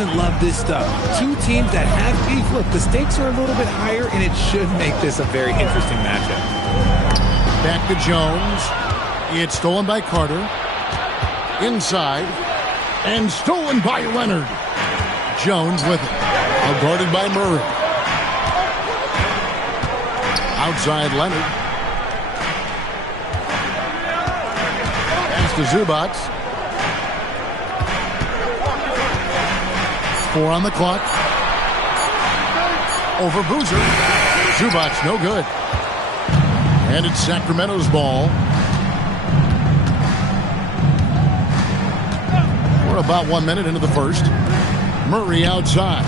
doesn't love this stuff? Two teams that have beef. Look, the stakes are a little bit higher, and it should make this a very interesting matchup. Back to Jones. It's stolen by Carter. Inside. And stolen by Leonard. Jones with it. Now guarded by Murray. Outside Leonard. Pass to Zubac. 4 on the clock. Over Boozer. Zubac no good. And it's Sacramento's ball. We're about 1 minute into the first. Murray outside.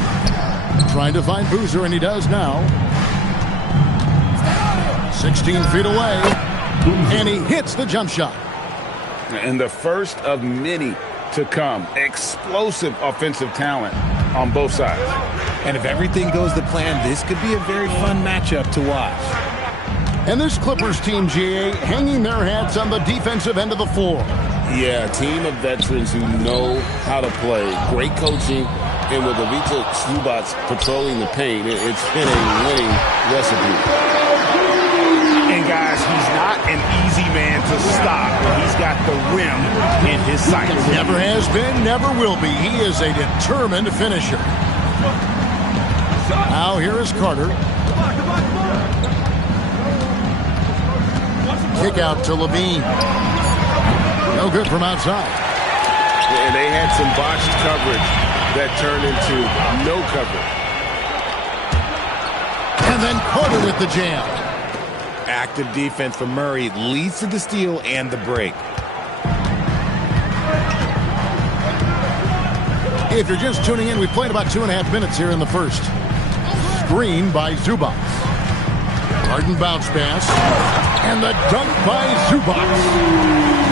Trying to find Boozer, and he does now. 16 feet away. And he hits the jump shot. And the first of many to come. Explosive offensive talent on both sides. And if everything goes to plan, this could be a very fun matchup to watch. And this Clippers team, GA, hanging their hats on the defensive end of the floor. Yeah, a team of veterans who know how to play. Great coaching. And with Ivica Zubac patrolling the paint, it's been a winning recipe. And guys, he's not an easy man to stop when he's got the rim in his sights. Never has been, never will be. He is a determined finisher. Now here is Carter. Kick out to Levine. No good from outside. And they had some botched coverage that turned into no coverage. And then Carter with the jam. Active defense from Murray leads to the steal and the break. If you're just tuning in, we played about 2.5 minutes here in the first. Screen by Zubac. Harden bounce pass. And the dunk by Zubac.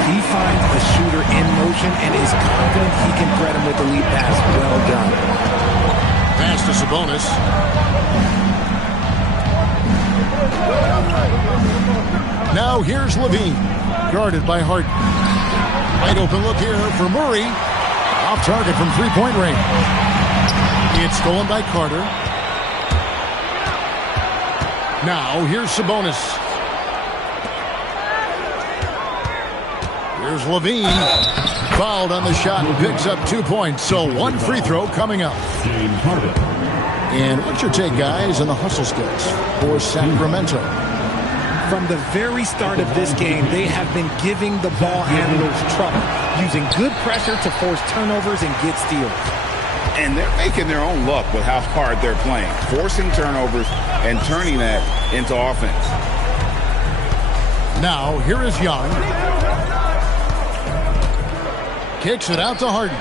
He finds a shooter in motion and is confident he can thread him with the lead pass. Well done. Pass to Sabonis. Now here's Levine. Guarded by Harden. Wide open look here for Murray. Off target from three-point range. It's stolen by Carter. Now here's Sabonis. Here's Levine. Fouled on the shot and picks up 2 points. So 1 free throw coming up. And what's your take, guys, on the hustle skills for Sacramento? From the very start of this game, they have been giving the ball handlers trouble, using good pressure to force turnovers and get steals. And they're making their own luck with how hard they're playing, forcing turnovers and turning that into offense. Now, here is Young. Kicks it out to Harden.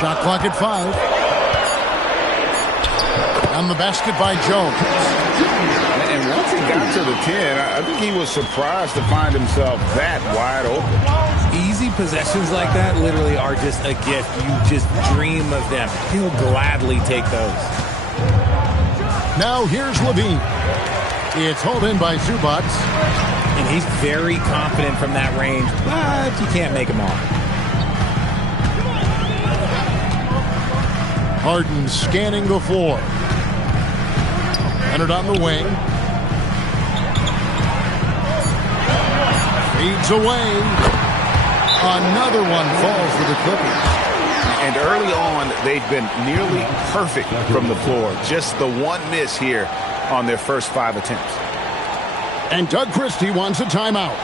Shot clock at 5. On the basket by Jones. And once he got to the 10, I think he was surprised to find himself that wide open. Easy possessions like that literally are just a gift. You just dream of them. He'll gladly take those. Now here's Levine. It's hauled in by Zubac. And he's very confident from that range, but you can't make him off. Harden scanning the floor. Leonard on the wing. Fades away. Another one falls for the Clippers. And early on, they've been nearly perfect from the floor. Just the one miss here on their first 5 attempts. And Doug Christie wants a timeout.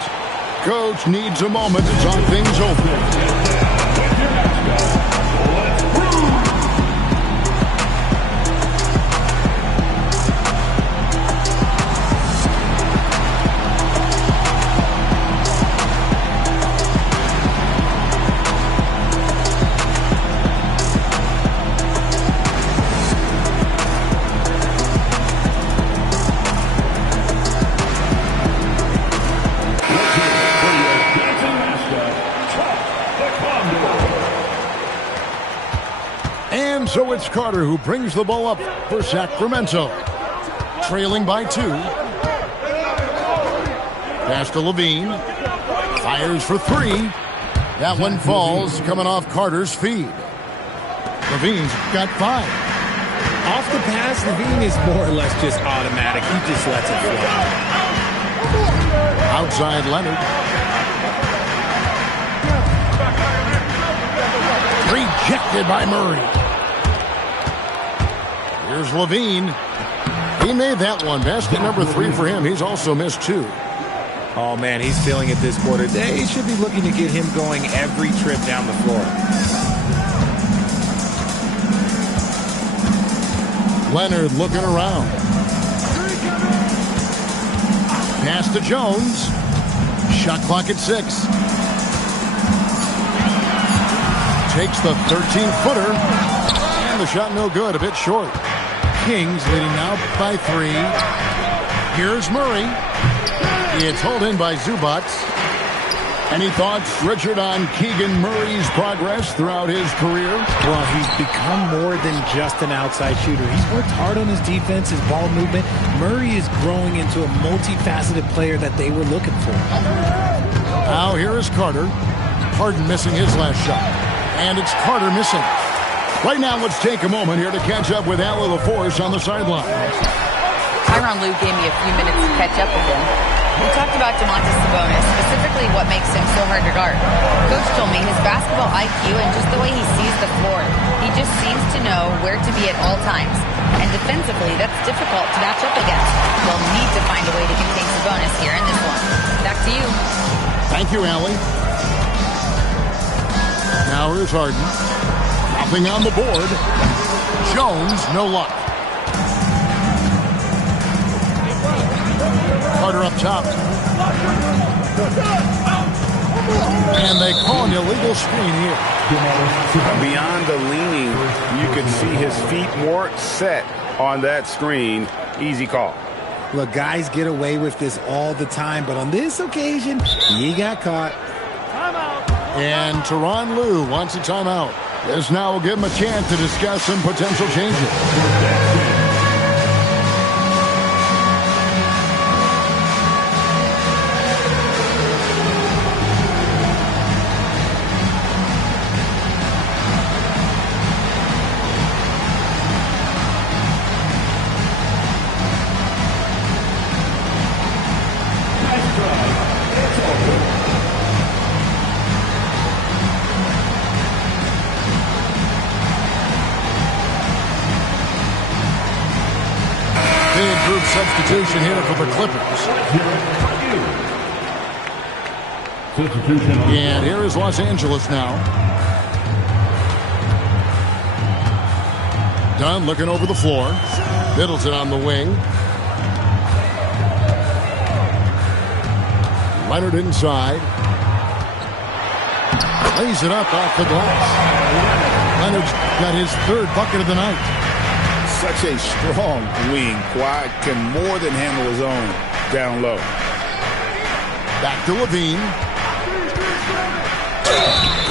Coach needs a moment to talk things over. So it's Carter who brings the ball up for Sacramento. Trailing by 2. Pass to Levine. Fires for 3. That one falls, coming off Carter's feed. Levine's got 5. Off the pass, Levine is more or less just automatic. He just lets it fly. Outside Leonard. Rejected by Murray. Here's Levine. He made that one. Basket number 3 for him. He's also missed 2. Oh, man, he's feeling it this quarter. They should be looking to get him going every trip down the floor. Leonard looking around. Pass to Jones. Shot clock at 6. Takes the 13-footer. And the shot no good, a bit short. Kings leading now by 3. Here's Murray. It's hauled in by Zubac. Any thoughts, Richard, on Keegan Murray's progress throughout his career? Well, he's become more than just an outside shooter. He's worked hard on his defense, his ball movement. Murray is growing into a multifaceted player that they were looking for. Now here is Carter. Harden missing his last shot. And it's Carter missing. Right now, let's take a moment here to catch up with Al LaForce on the sideline. Tyronn Lue gave me a few minutes to catch up with him. We talked about Domantas Sabonis, specifically what makes him so hard to guard. Coach told me his basketball IQ and just the way he sees the floor. He just seems to know where to be at all times. And defensively, that's difficult to match up against. They'll need to find a way to contain Sabonis here in this one. Back to you. Thank you, Allie. Now here's Harden. Nothing on the board. Jones, no luck. Carter up top. And they call an illegal screen here. Beyond the leaning, you can see his feet more set on that screen. Easy call. Look, guys get away with this all the time, but on this occasion, he got caught. And Tyronn Lue wants a timeout. This now will give him a chance to discuss some potential changes. Substitution here for the Clippers. And here is Los Angeles now. Dunn looking over the floor. Middleton on the wing. Leonard inside. Lays it up off the glass. Leonard's got his 3rd bucket of the night. Such a strong wing. Kawhi can more than handle his own down low. Back to Levine.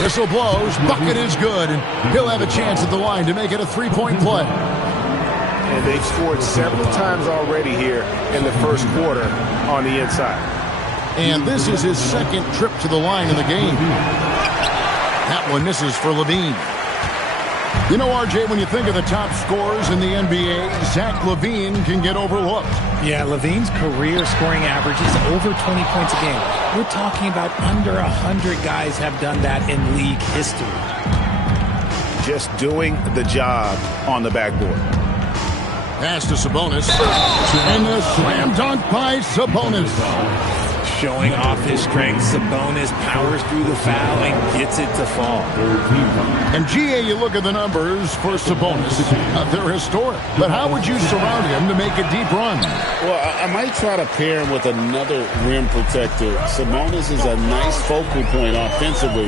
Whistle blows. Bucket is good. And he'll have a chance at the line to make it a 3-point play. And they've scored several times already here in the first quarter on the inside. And this is his 2nd trip to the line in the game. That one misses for Levine. You know, RJ, when you think of the top scorers in the NBA, Zach LaVine can get overlooked. Yeah, LaVine's career scoring average is over 20 points a game. We're talking about under 100 guys have done that in league history. Just doing the job on the backboard. Pass to Sabonis. And a slam dunk by Sabonis. Showing off his strength, Sabonis powers through the foul and gets it to fall. And GA, you look at the numbers for Sabonis. They're historic. But how would you surround him to make a deep run? Well, I might try to pair him with another rim protector. Sabonis is a nice focal point offensively,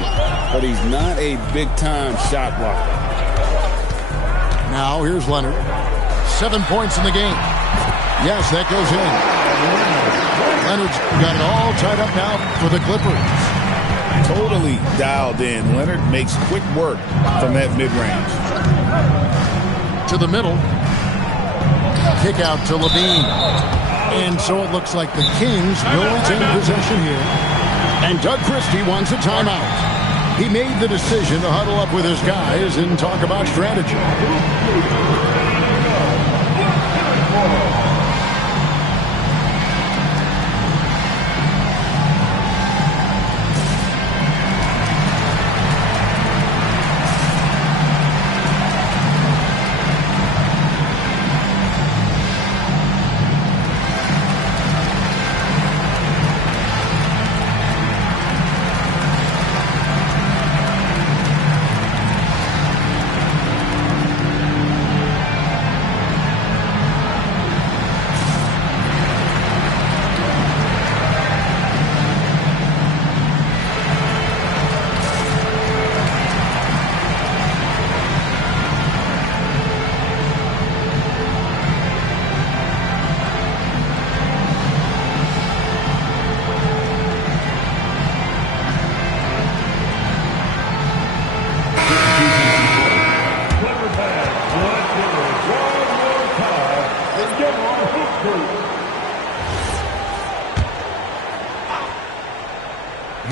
but he's not a big-time shot blocker. Now, here's Leonard. 7 points in the game. Yes, that goes in. Leonard's got it all tied up now for the Clippers. Totally dialed in. Leonard makes quick work from that mid-range. To the middle. Kick out to Levine. And so it looks like the Kings will retain possession here. And Doug Christie wants a timeout. He made the decision to huddle up with his guys and talk about strategy.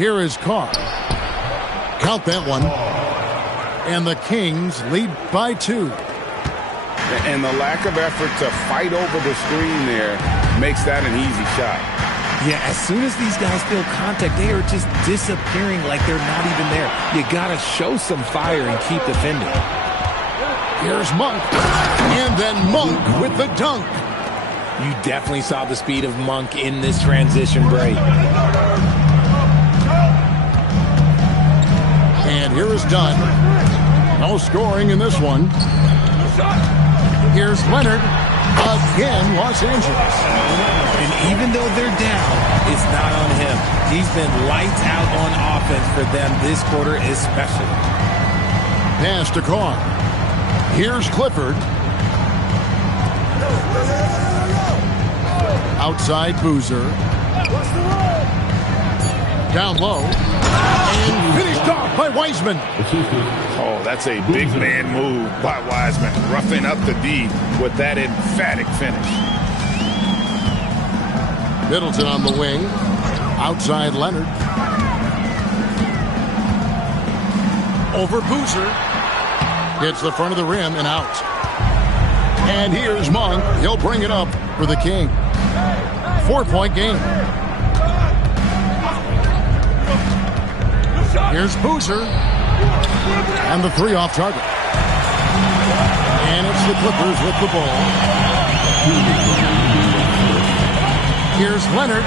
Here is Carr. Count that one. And the Kings lead by 2. And the lack of effort to fight over the screen there makes that an easy shot. Yeah, as soon as these guys feel contact, they are just disappearing like they're not even there. You got to show some fire and keep defending. Here's Monk. And then Monk with the dunk. You definitely saw the speed of Monk in this transition break. And here is Dunn. No scoring in this one. Here's Leonard. Again, Los Angeles. And even though they're down, it's not on him. He's been lights out on offense for them this quarter especially. Pass to Carr. Here's Clifford. Outside Boozer. Down low. And finished off by Wiseman. Oh, that's a big man move by Wiseman. Roughing up the D with that emphatic finish. Middleton on the wing. Outside Leonard. Over Boozer. Hits the front of the rim and out. And here's Monk. He'll bring it up for the King. 4-point game. Here's Boozer. And the 3 off target. And it's the Clippers with the ball. Here's Leonard.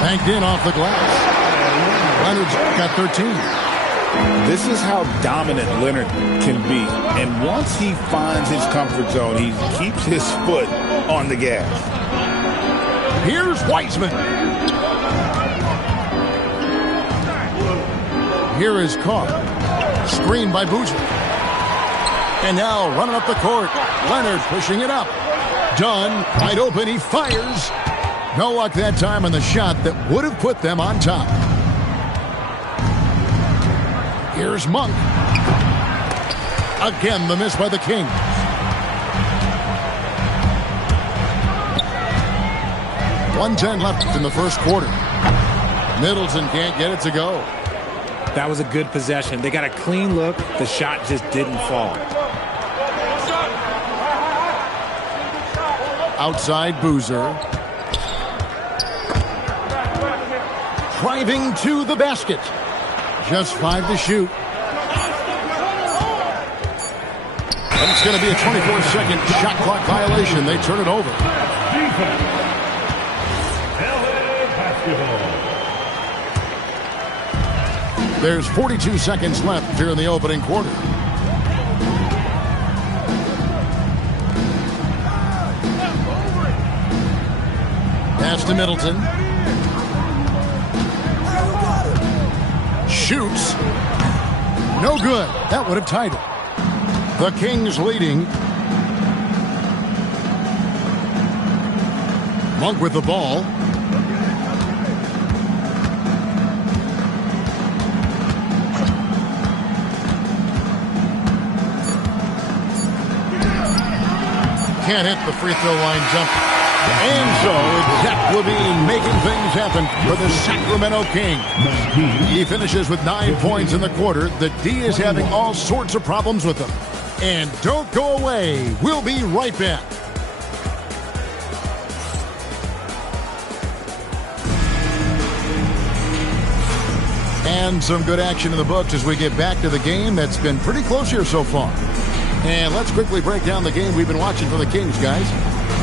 Banked in off the glass. Leonard's got 13. This is how dominant Leonard can be. And once he finds his comfort zone, he keeps his foot on the gas. Here's Wiseman. Here is Carr. Screened by Boozer. And now running up the court. Leonard pushing it up. Dunn wide open. He fires. No luck that time on the shot that would have put them on top. Here's Monk. Again, the miss by the Kings. .110 left in the first quarter. Middleton can't get it to go. That was a good possession. They got a clean look. The shot just didn't fall. Outside Boozer. Driving to the basket. Just 5 to shoot. And it's going to be a 24-second shot clock violation. They turn it over. There's 42 seconds left here in the opening quarter. Pass to Middleton. Shoots. No good. That would have tied it. The Kings leading. Monk with the ball. Can't hit the free throw line jump. And so it's Zach Levine making things happen for the Sacramento Kings. He finishes with 9 points in the quarter. The D is having all sorts of problems with him. And don't go away. We'll be right back. And some good action in the books as we get back to the game that's been pretty close here so far. And let's quickly break down the game we've been watching for the Kings, guys.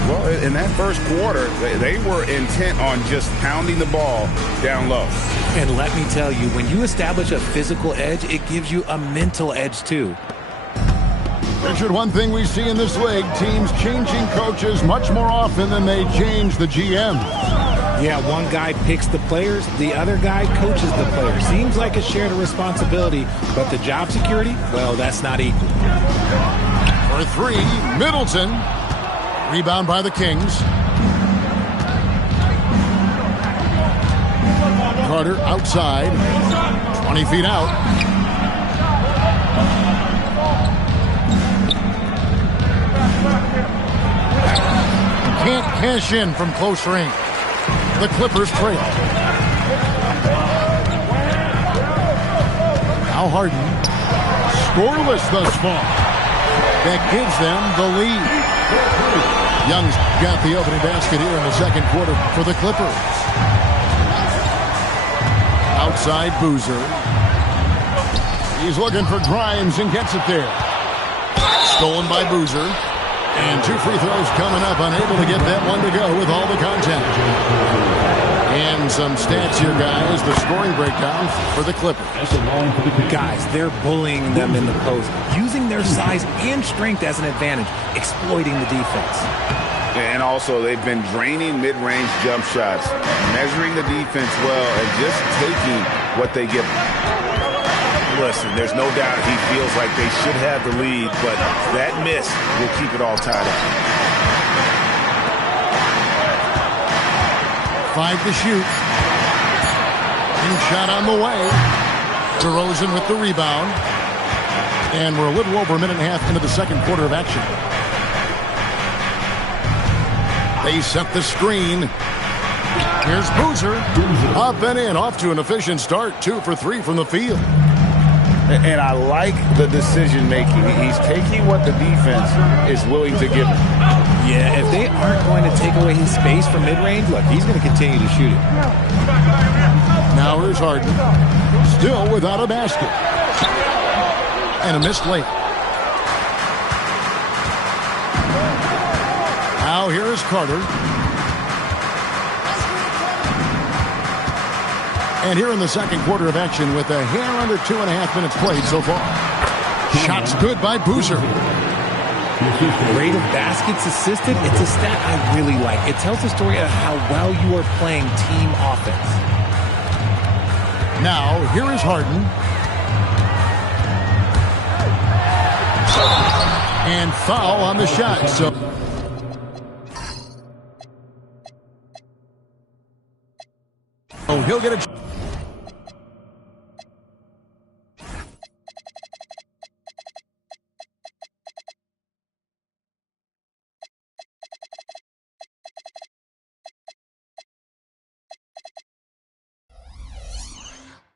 Well, in that first quarter, they were intent on just pounding the ball down low. And let me tell you, when you establish a physical edge, it gives you a mental edge too. Richard, one thing we see in this league, teams changing coaches much more often than they change the GM. Yeah, one guy picks the players, the other guy coaches the players. Seems like a shared responsibility, but the job security, well, that's not equal. For three, Middleton. Rebound by the Kings. Carter outside. 20 feet out. Can't cash in from close range. The Clippers trail. Now Harden. Scoreless thus far. That gives them the lead. Young's got the opening basket here in the second quarter for the Clippers. Outside Boozer. He's looking for Grimes and gets it there. Stolen by Boozer. And 2 free throws coming up, unable to get that one to go with all the contact. And some stats here, guys. The scoring breakdown for the Clippers. Guys, they're bullying them in the post, using their size and strength as an advantage, exploiting the defense. And also, they've been draining mid-range jump shots, measuring the defense well, and just taking what they give them. Listen, there's no doubt he feels like they should have the lead, but that miss will keep it all tied up. 5 to shoot. And shot on the way. DeRozan with the rebound. And we're a little over a minute and a half into the second quarter of action. They set the screen. Here's Boozer. Up and in. Off to an efficient start. 2 for 3 from the field. And I like the decision-making. He's taking what the defense is willing to give him. Yeah, if they aren't going to take away his space from mid-range, look, he's going to continue to shoot it. Now here's Harden. Still without a basket. And a missed layup. Now here is Carter. And here in the second quarter of action with a hair under 2.5 minutes played so far. Shots good by Boozer. Rate of baskets assisted, it's a stat I really like. It tells the story of how well you are playing team offense. Now, here is Harden. And foul on the shot. So he'll get a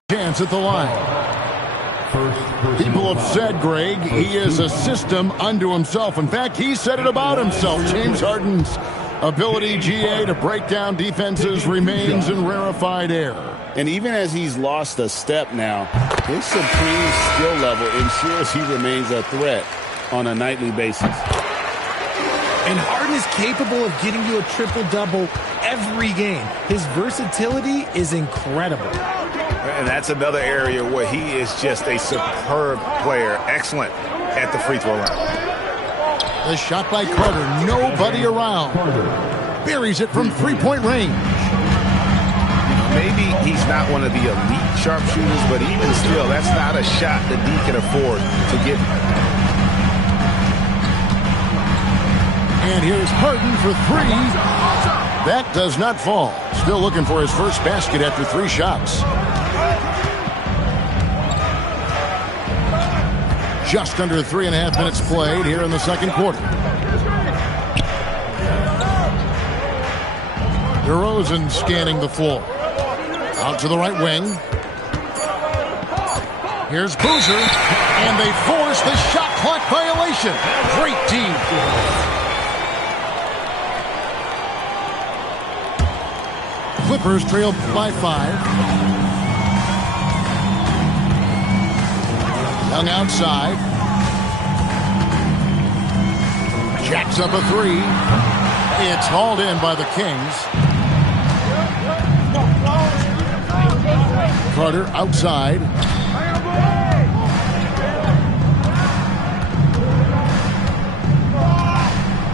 chance at the line. People have said, Greg, he is a system unto himself. In fact, he said it about himself. James Harden's ability, GA, to break down defenses remains in rarefied air. And even as he's lost a step now, his supreme skill level ensures he remains a threat on a nightly basis. And Harden is capable of getting you a triple-double every game. His versatility is incredible. And that's another area where he is just a superb player. Excellent at the free throw line. The shot by Carter. Nobody around. Buries it from three-point range. Maybe he's not one of the elite sharpshooters, but even still, that's not a shot that he can afford to get. And here's Harden for 3. That does not fall. Still looking for his first basket after 3 shots. Just under 3.5 minutes played here in the second quarter. DeRozan scanning the floor. Out to the right wing. Here's Boozer, and they force the shot clock violation. Great team. Clippers trail by 5. Young outside. Jacks up a 3. It's hauled in by the Kings. Carter outside.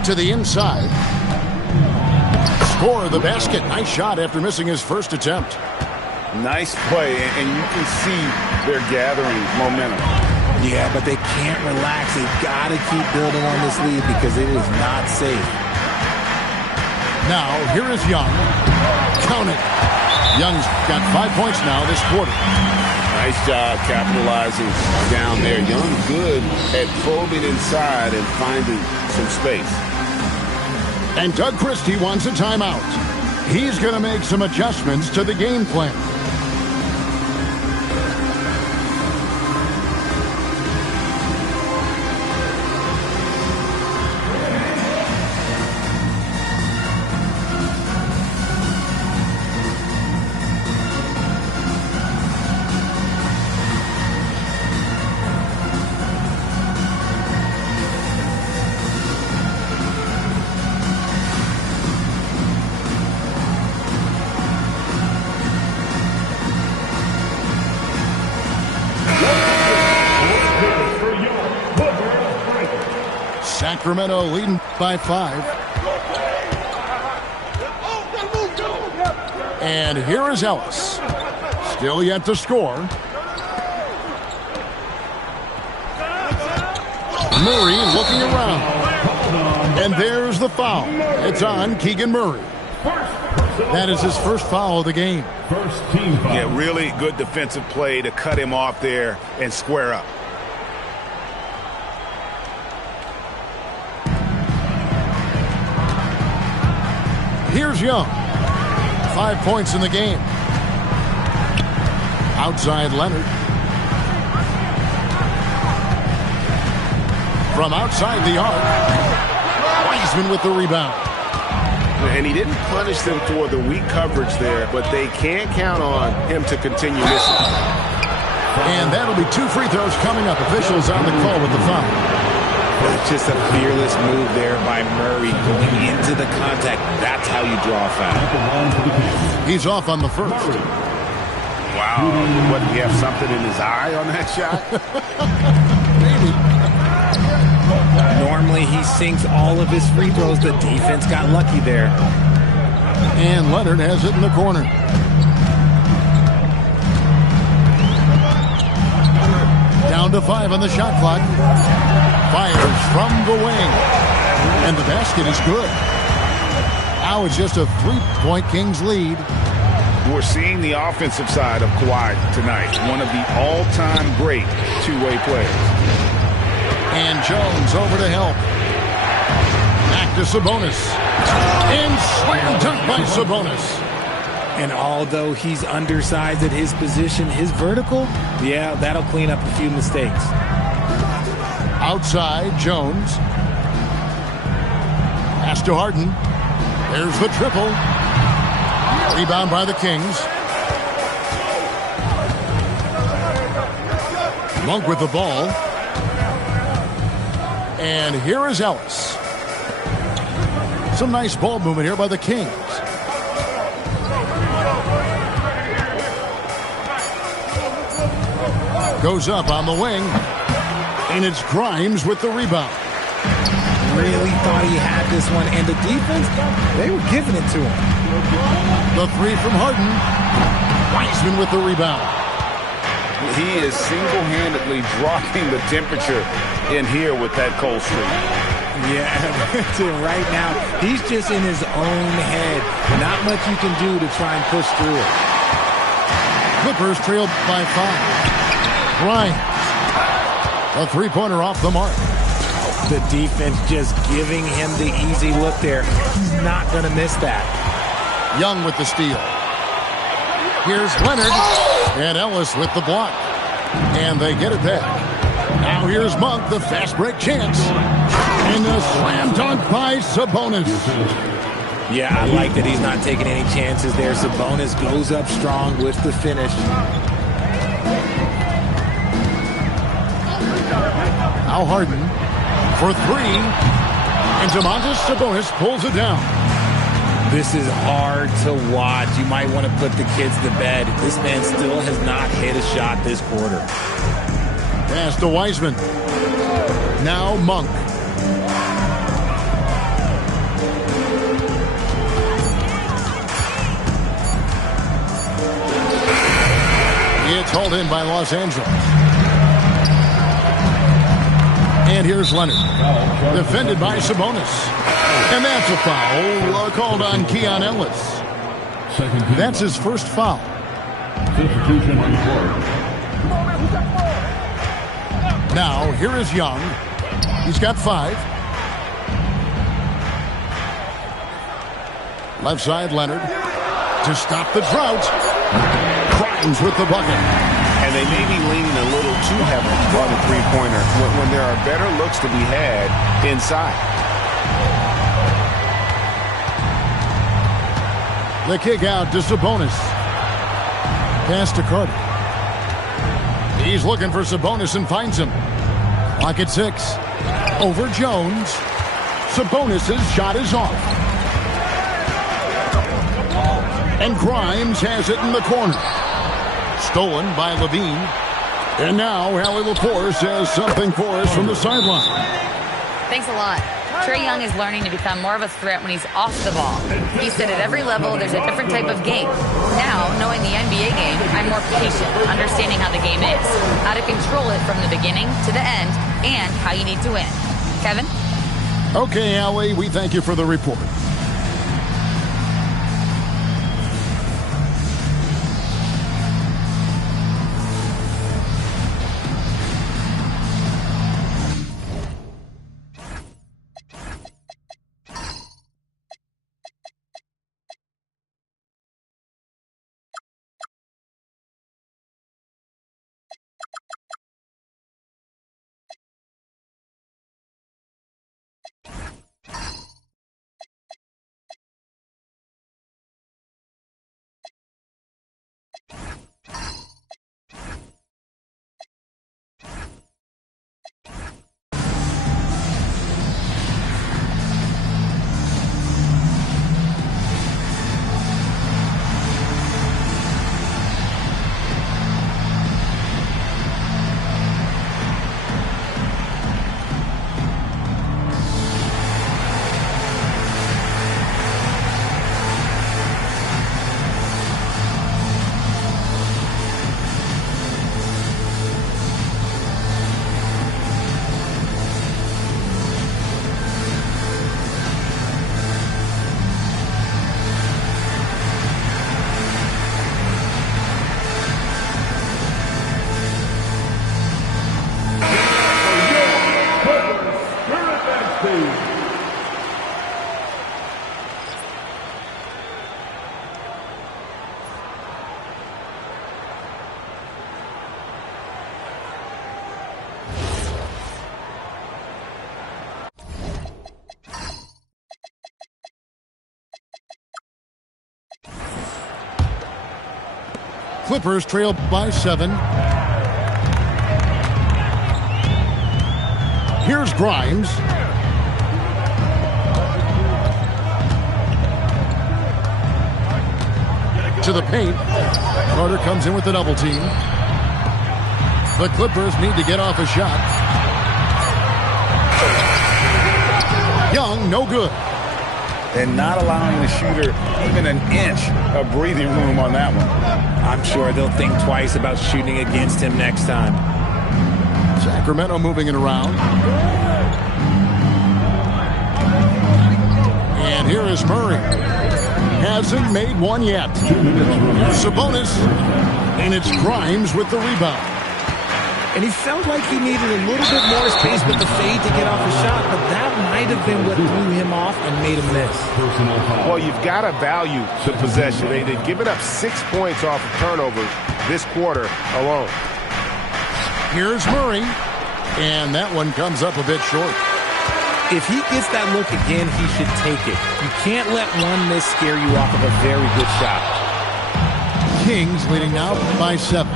To the inside. Score the basket. Nice shot after missing his first attempt. Nice play, and you can see they're gathering momentum. Yeah, but they can't relax. They've got to keep building on this lead because it is not safe. Now, here is Young. Count it. Young's got 5 points now this quarter. Nice job capitalizing down there. Young good at probing inside and finding some space. And Doug Christie wants a timeout. He's going to make some adjustments to the game plan. Sacramento leading by 5. And here is Ellis. Still yet to score. Murray looking around. And there's the foul. It's on Keegan Murray. That is his first foul of the game. Yeah, really good defensive play to cut him off there and square up. Here's Young. 5 points in the game. Outside Leonard. From outside the arc. Wiseman with the rebound. And he didn't punish them for the weak coverage there, but they can't count on him to continue missing. And that'll be 2 free throws coming up. Officials on the call with the foul. That's just a fearless move there by Murray going into the contact. That's how you draw a foul. He's off on the first. Wow. What, do you have something in his eye on that shot? Maybe. Normally he sinks all of his free throws. The defense got lucky there. And Leonard has it in the corner. Down to 5 on the shot clock. Fires from the wing. And the basket is good. Now it's just a 3-point Kings lead. We're seeing the offensive side of Kawhi tonight. One of the all-time great two-way players. And Jones over to help. Back to Sabonis. And slam dunk by Sabonis. And although he's undersized at his position, his vertical, yeah, that'll clean up a few mistakes. Outside, Jones. Pass to Harden. There's the triple. Rebound by the Kings. Monk with the ball. And here is Ellis. Some nice ball movement here by the Kings. Goes up on the wing. And it's Grimes with the rebound. Really thought he had this one. And the defense, they were giving it to him. The 3 from Harden. Wiseman with the rebound. He is single-handedly dropping the temperature in here with that cold streak. Yeah, right now, he's just in his own head. Not much you can do to try and push through it. Clippers trailed by 5. Bryant. A 3-pointer off the mark. The defense just giving him the easy look there. He's not going to miss that. Young with the steal. Here's Leonard. And Ellis with the block. And they get it back. Now here's Monk, the fast break chance. And the slam dunk by Sabonis. Yeah, I like that he's not taking any chances there. Sabonis goes up strong with the finish. Now Harden for three. And Domantas Sabonis pulls it down. This is hard to watch. You might want to put the kids to bed. This man still has not hit a shot this quarter. Pass to Wiseman. Now Monk. It's hauled in by Los Angeles. And here's Leonard. Defended by Sabonis. And that's a foul called on Keon Ellis. That's his first foul. Substitution on the court. Now, here is Young. He's got 5. Left side, Leonard. To stop the drought. Grimes with the bucket. And they may be leaning a little too heavily on the three-pointer when there are better looks to be had inside. The kick out to Sabonis. Pass to Carter. He's looking for Sabonis and finds him. Clock at 6. Over Jones. Sabonis' shot is off. And Grimes has it in the corner. Stolen by Levine. And now Hallie Lepore says something for us from the sideline. Thanks a lot. Trae Young is learning to become more of a threat when he's off the ball. He said at every level there's a different type of game. Now, knowing the NBA game, I'm more patient, understanding how the game is, how to control it from the beginning to the end, and how you need to win. Kevin? Okay, Hallie, we thank you for the report. Clippers trail by 7. Here's Grimes. To the paint. Carter comes in with the double team. The Clippers need to get off a shot. Young, no good. And not allowing the shooter even an inch of breathing room on that one. I'm sure they'll think twice about shooting against him next time. Sacramento moving it around. And here is Murray. Hasn't made one yet. Sabonis. And it's Grimes with the rebound. And he felt like he needed a little bit more space with the fade to get off a shot, but that might have been what threw him off and made him miss. Well, you've got to value the possession. They've given up 6 points off of turnovers this quarter alone. Here's Murray, and that one comes up a bit short. If he gets that look again, he should take it. You can't let one miss scare you off of a very good shot. Kings leading now by 7.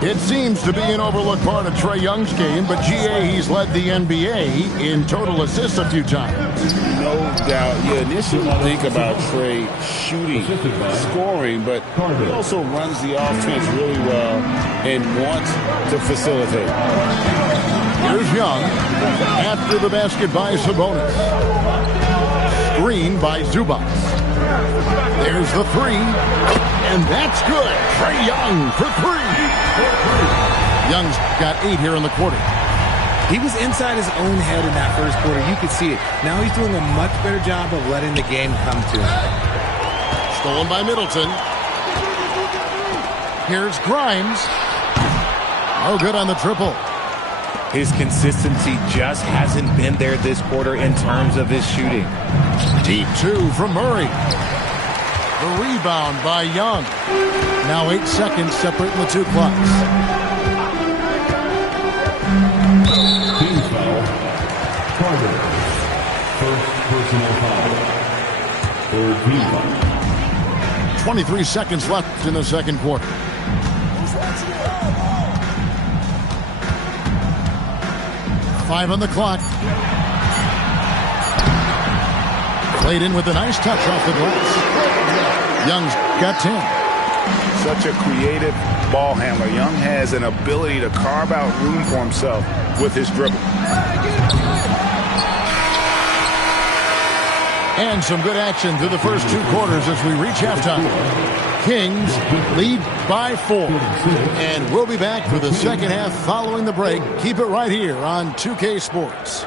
It seems to be an overlooked part of Trae Young's game, but GA, he's led the NBA in total assists a few times. No doubt. You initially think about Trae shooting, scoring, but he also runs the offense really well and wants to facilitate. Here's Young after the basket by Sabonis. Screen by Zubac. There's the three, and that's good. Trae Young for 3. Young's got 8 here in the quarter. He was inside his own head in that first quarter. You could see it. Now he's doing a much better job of letting the game come to him. Stolen by Middleton. Here's Grimes. Oh, good on the triple. His consistency just hasn't been there this quarter in terms of his shooting. Deep 2 from Murray. The rebound by Young. Now 8 seconds separating the two clocks. Team foul. Carter. First personal foul. Third team foul. 23 seconds left in the second quarter. Five on the clock. Played in with a nice touch off the glass. Young's got 10. Such a creative ball handler. Young has an ability to carve out room for himself with his dribble. And some good action through the first 2 quarters as we reach halftime. Kings lead by 4. And we'll be back for the second half following the break. Keep it right here on 2K Sports.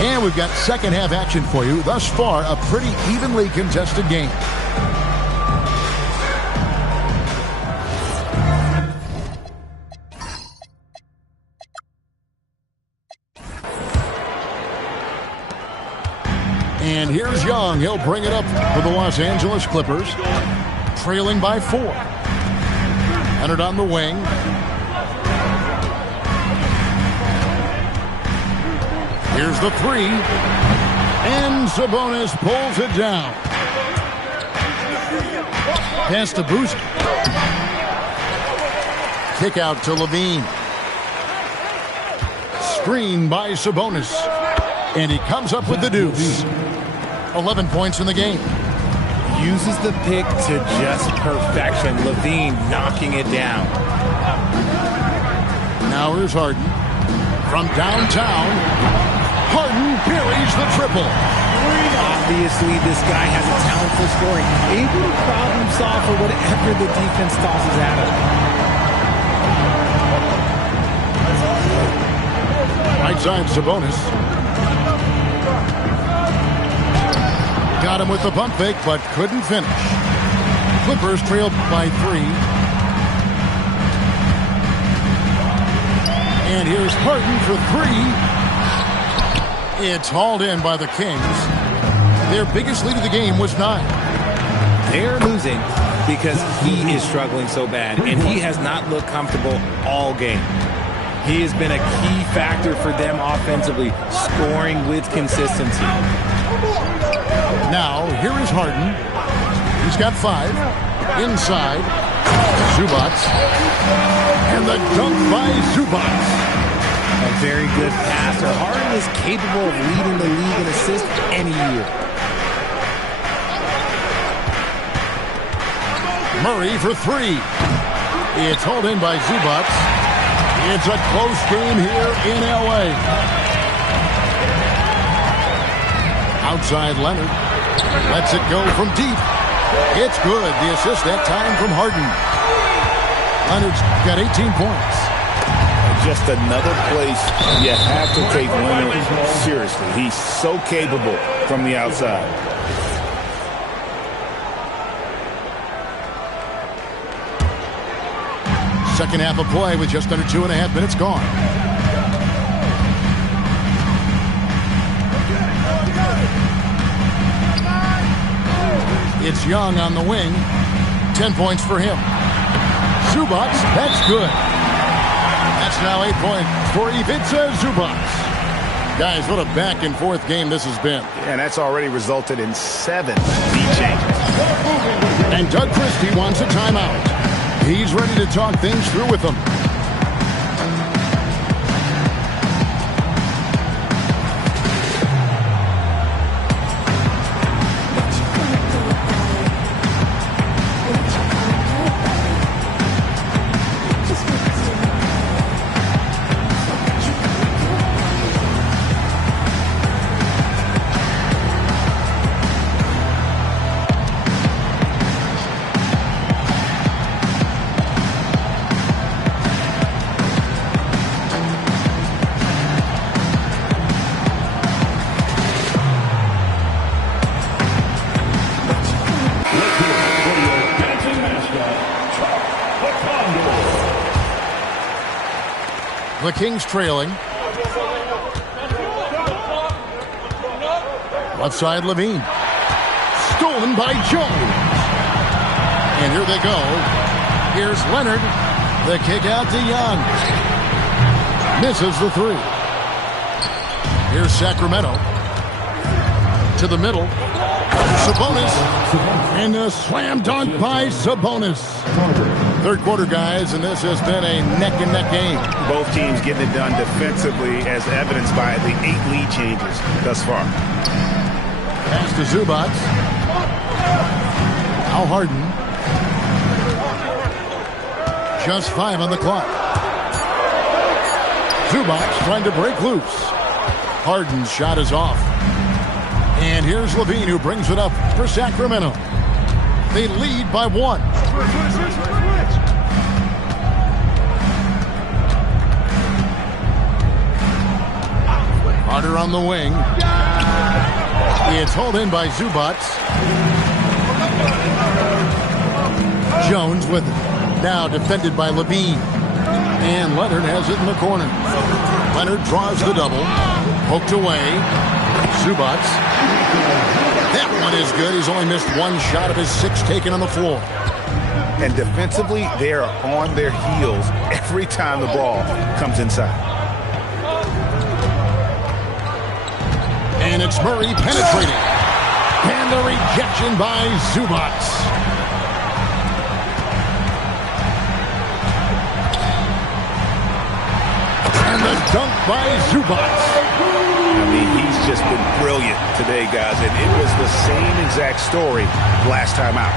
And we've got second half action for you. Thus far, a pretty evenly contested game. And here's Young. He'll bring it up for the Los Angeles Clippers. Trailing by 4. Leonard on the wing. Here's the 3. And Sabonis pulls it down. Pass to Boozer. Kick out to Levine. Screen by Sabonis. And he comes up with the deuce. 11 points in the game. Uses the pick to just perfection. Levine knocking it down. Now here's Harden. From downtown, Harden buries the triple. Obviously, this guy has a talent for scoring. Able to problem solve for whatever the defense tosses at him. Right side, Sabonis. Got him with the pump fake, but couldn't finish. Clippers trailed by 3. And here's Harden for 3. It's hauled in by the Kings. Their biggest lead of the game was 9. They're losing because he is struggling so bad, and he has not looked comfortable all game. He has been a key factor for them offensively, scoring with consistency. Now, here is Harden. He's got 5. Inside. Zubac. And the dunk by Zubac. A very good passer. Harden is capable of leading the league in assists any year. Murray for 3. It's hauled in by Zubac. It's a close game here in L.A. Outside Leonard. Lets it go from deep. It's good. The assist that time from Harden. Leonard's got 18 points. just another place you have to take Leonard seriously. He's so capable from the outside. Second half of play with just under 2.5 minutes gone. It's Young on the wing. 10 points for him. Zubats, that's good. That's now 8 points for Ivica Zubats. Guys, what a back-and-forth game this has been. And that's already resulted in 7 lead changes. And Doug Christie wants a timeout. He's ready to talk things through with them. The Kings trailing. Left side, Levine. Stolen by Jones. And here they go. Here's Leonard. The kick out to Young. Misses the three. Here's Sacramento. To the middle. Sabonis. And a slam dunk by Sabonis. Third quarter, guys, and this has been a neck-and-neck game. Both teams getting it done defensively, as evidenced by the 8 lead changes thus far. Pass to Zubats. Now Harden. Just 5 on the clock. Zubats trying to break loose. Harden's shot is off. And here's Levine, who brings it up for Sacramento. They lead by 1. Carter on the wing. It's hauled in by Zubats. Jones with it. Now defended by Levine. And Leonard has it in the corner. Leonard draws the double. Poked away. Zubats. That one is good. He's only missed 1 shot of his 6 taken on the floor. And defensively, they are on their heels every time the ball comes inside. And it's Murray penetrating. And the rejection by Zubats. And the dunk by Zubats. I mean, he's just been brilliant today, guys. And it was the same exact story last time out.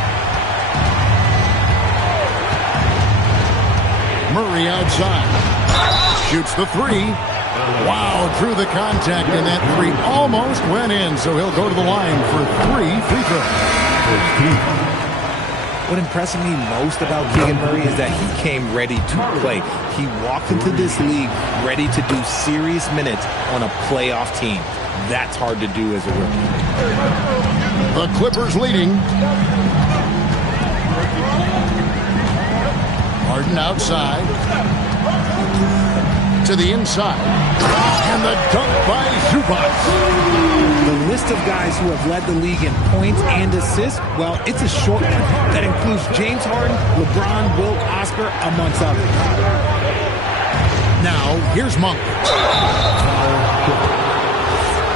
Murray outside. Shoots the 3. Wow, through the contact, and that 3 almost went in, so he'll go to the line for 3 free throws. What impressed me most about Keegan Murray is that he came ready to play. He walked into this league ready to do serious minutes on a playoff team. That's hard to do as a rookie. The Clippers leading. Harden outside. To the inside. And the dunk by Zubats. The list of guys who have led the league in points and assists, well, it's a short one. That includes James Harden, LeBron, Wilt, Oscar, amongst others. Now, here's Monk.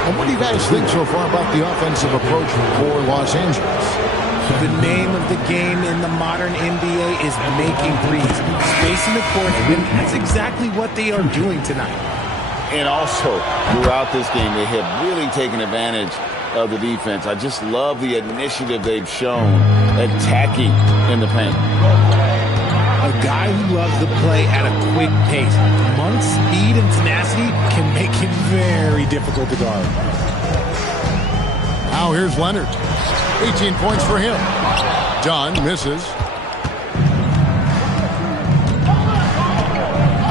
And what do you guys think so far about the offensive approach for Los Angeles? The name of the game in the modern NBA is making threes. Spacing the court, and that's exactly what they are doing tonight. And also, throughout this game, they have really taken advantage of the defense. I just love the initiative they've shown attacking in the paint. A guy who loves to play at a quick pace. Monk's speed and tenacity can make him very difficult to guard. Now here's Leonard. 18 points for him. John misses.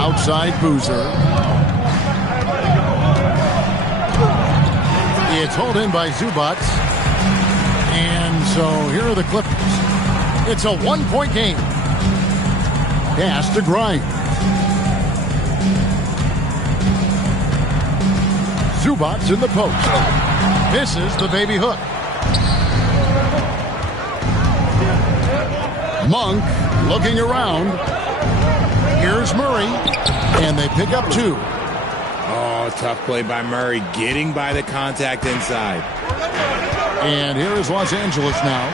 Outside Boozer. It's hauled in by Zubats. And so here are the Clippers. It's a one-point game. Pass to Grimes. Zubats in the post. Misses the baby hook. Monk looking around. Here's Murray. And they pick up 2. Oh, tough play by Murray, getting by the contact inside. And here is Los Angeles now.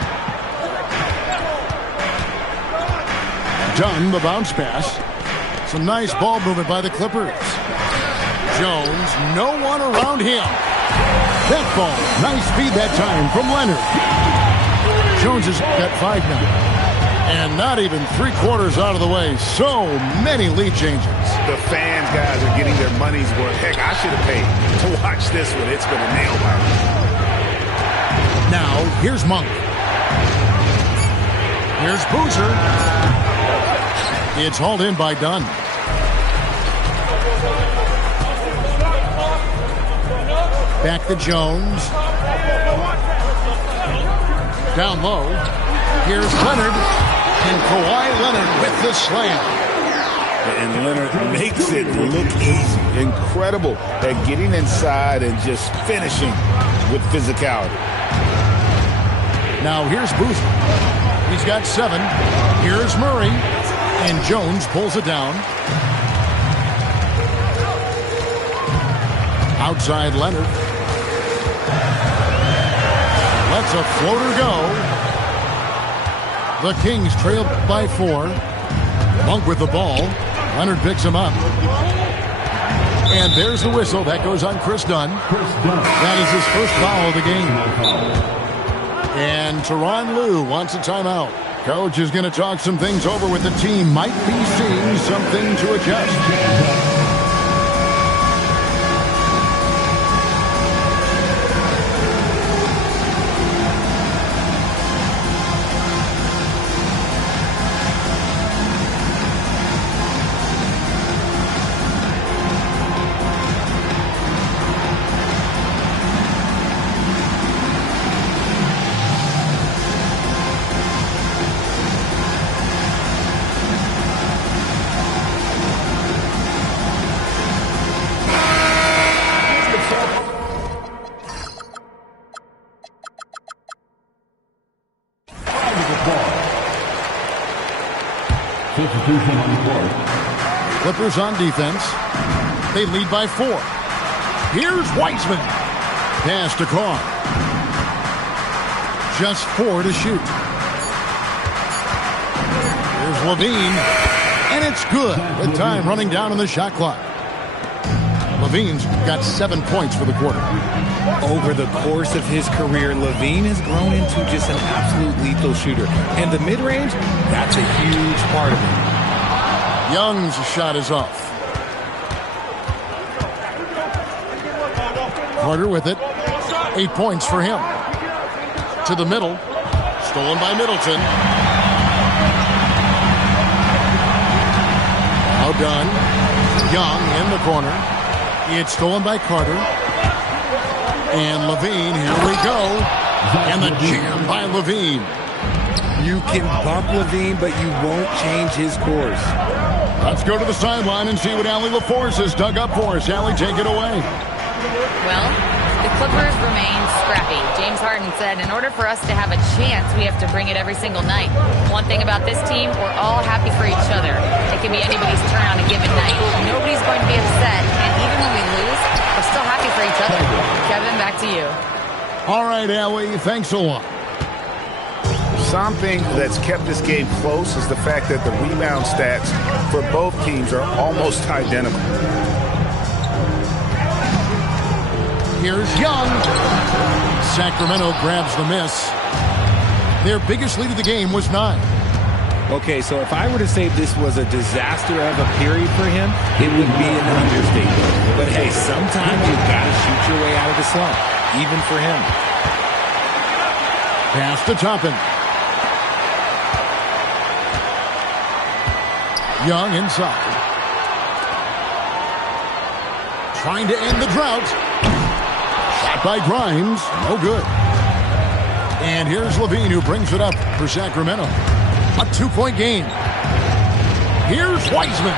Dunn, the bounce pass. Some nice ball movement by the Clippers. Jones, no one around him. That ball, nice speed that time from Leonard. Jones has got 5 now. And not even 3/4 out of the way. So many lead changes. The fans, guys, are getting their money's worth. Heck, I should have paid to watch this one. It's been a nail biter. Now, here's Monk. Here's Boozer. It's hauled in by Dunn. Back to Jones. Down low. Here's Leonard. And Kawhi Leonard with the slam. And Leonard makes it look easy. Incredible at getting inside and just finishing with physicality. Now here's Boozer. He's got 7. Here's Murray. And Jones pulls it down. Outside Leonard. Lets a floater go. The Kings trail by 4. Monk with the ball. Leonard picks him up. And there's the whistle. That goes on Chris Dunn. That is his first foul of the game. And Tyronn Lue wants a timeout. Coach is going to talk some things over with the team. Might be seeing something to adjust. Substitution on the court. Clippers on defense. They lead by 4. Here's Weissman. Pass to Carr. Just 4 to shoot. Here's Levine. And it's good. With time running down on the shot clock. Levine's got 7 points for the quarter. Over the course of his career, Levine has grown into just an absolute lethal shooter. And the mid-range, that's a huge part of it. Young's shot is off. Carter with it. 8 points for him. To the middle. Stolen by Middleton. Now done. Young in the corner. It's stolen by Carter. And Levine, here we go. And the jam by Levine. You can bump Levine, but you won't change his course. Let's go to the sideline and see what Allie LaForce has dug up for us. Allie, take it away. Well, the Clippers remain scrappy. James Harden said, in order for us to have a chance, we have to bring it every single night. One thing about this team, we're all happy for each other. It can be anybody's turn on a given night. Nobody's going to be upset, and even when we lose, we're still happy for each other. Kevin, back to you. All right, Allie, thanks a lot. Something that's kept this game close is the fact that the rebound stats for both teams are almost identical. Here's Young. Sacramento grabs the miss. Their biggest lead of the game was 9. Okay, so if I were to say this was a disaster of a period for him, it would be an understatement. But hey, sometimes you've got to shoot your way out of the slump, even for him. Pass to Toppin. Young inside. Trying to end the drought. Shot by Grimes. No good. And here's Levine, who brings it up for Sacramento. A 2-point game. Here's Wiseman.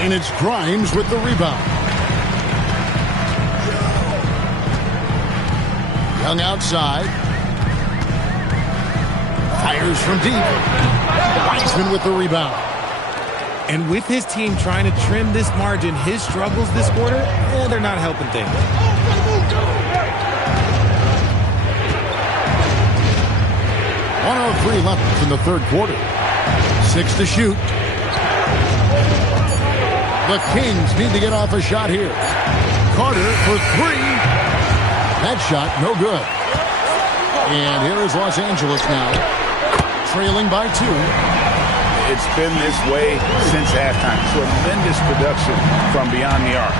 And it's Grimes with the rebound. Young outside. Fires from deep. Wiseman with the rebound. And with his team trying to trim this margin, his struggles this quarter, they're not helping things. .103 left in the third quarter. 6 to shoot. The Kings need to get off a shot here. Carter for 3. That shot, no good. And here is Los Angeles now, trailing by 2. It's been this way since halftime. Tremendous production from beyond the arc.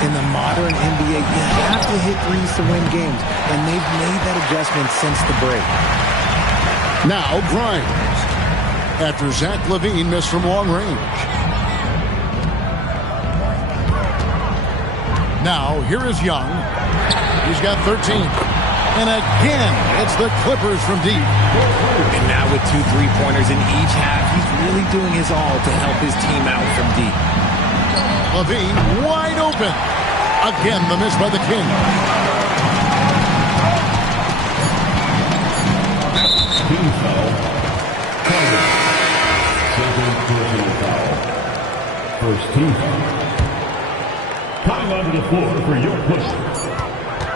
In the modern NBA, you have to hit threes to win games, and they've made that adjustment since the break. Now Grimes, after Zach LaVine missed from long range. Now here is Young. He's got 13. And again, it's the Clippers from deep. And now with 2 3-pointers in each half, he's really doing his all to help his team out from deep. LaVine wide open. Again, the miss by the Kings. Team foul. Carter. Second personal foul. First team foul. Coming onto the floor for your push.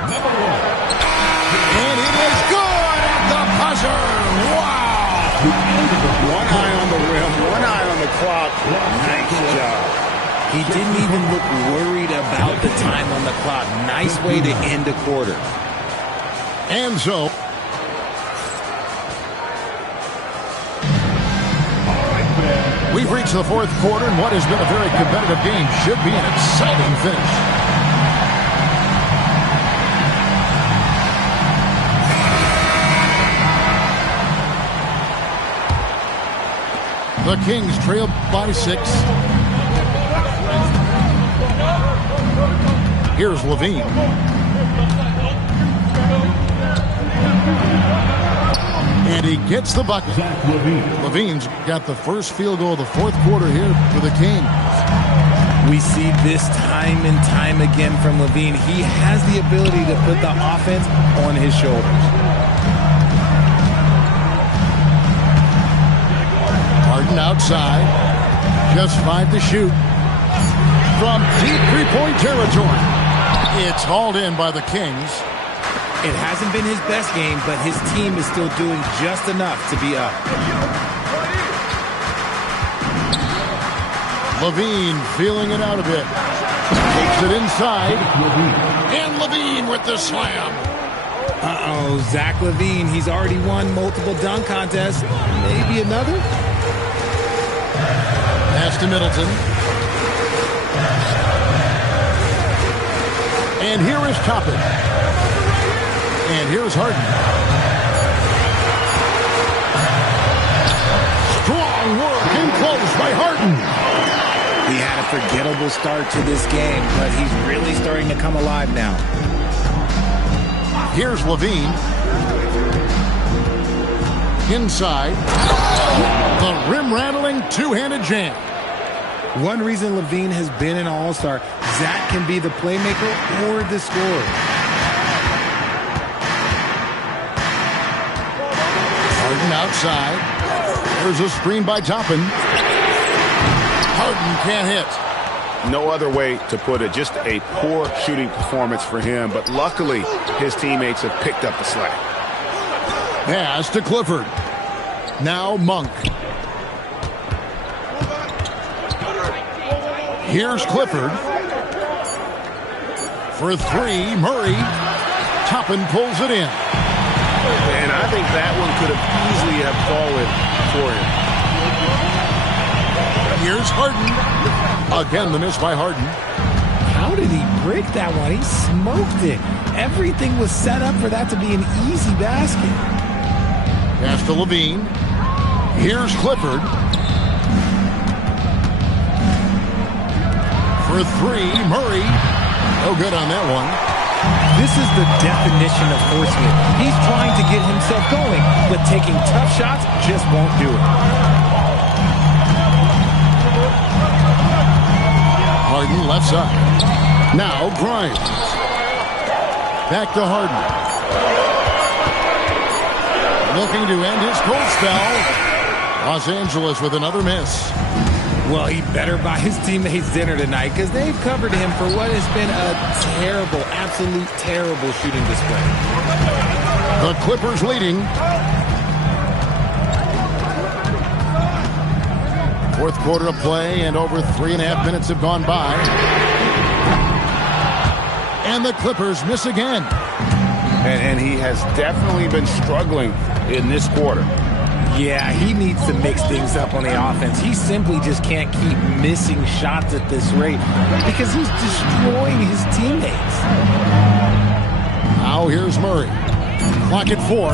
Number 1. And it is good at the buzzer. Wow. One eye on the rim, one eye on the clock. Nice job. He didn't even look worried about the time on the clock. Nice way to end a quarter. And so we've reached the fourth quarter, and what has been a very competitive game should be an exciting finish. The Kings trail by 6. Here's LaVine. And he gets the bucket. LaVine's got the first field goal of the fourth quarter here for the Kings. We see this time and time again from LaVine. He has the ability to put the offense on his shoulders. Harden outside. Just 5 to shoot. From deep 3-point territory. It's hauled in by the Kings. It hasn't been his best game, but his team is still doing just enough to be up. LaVine feeling it out a bit. Takes it inside. And LaVine with the slam. Uh-oh, Zach LaVine. He's already won multiple dunk contests. Maybe another? Pass to Middleton. And here is Toppin. And here's Harden. Strong work and close by Harden. He had a forgettable start to this game, but he's really starting to come alive now. Here's LaVine. Inside. The rim-rattling two-handed jam. One reason LaVine has been an all-star, Zach can be the playmaker or the scorer. Harden outside. There's a screen by Toppin. Harden can't hit. No other way to put it. Just a poor shooting performance for him. But luckily, his teammates have picked up the slack. Pass to Clifford. Now Monk. Here's Clifford. For 3, Murray. Toppin pulls it in. And I think that one could have easily have fallen for him. Here's Harden. Again, the miss by Harden. How did he break that one? He smoked it. Everything was set up for that to be an easy basket. Pass to LaVine. Here's Clifford. For 3, Murray. No good on that one. This is the definition of forcing it. He's trying to get himself going, but taking tough shots just won't do it. Harden left side. Now Grimes. Back to Harden. Looking to end his cold spell. Los Angeles with another miss. Well, he better buy his teammates dinner tonight because they've covered him for what has been a terrible, absolute terrible shooting display. The Clippers leading. Fourth quarter of play, and over 3.5 minutes have gone by. And the Clippers miss again. And he has definitely been struggling in this quarter. Yeah, he needs to mix things up on the offense. He simply just can't keep missing shots at this rate because he's destroying his teammates. Now here's Murray. Clock at 4.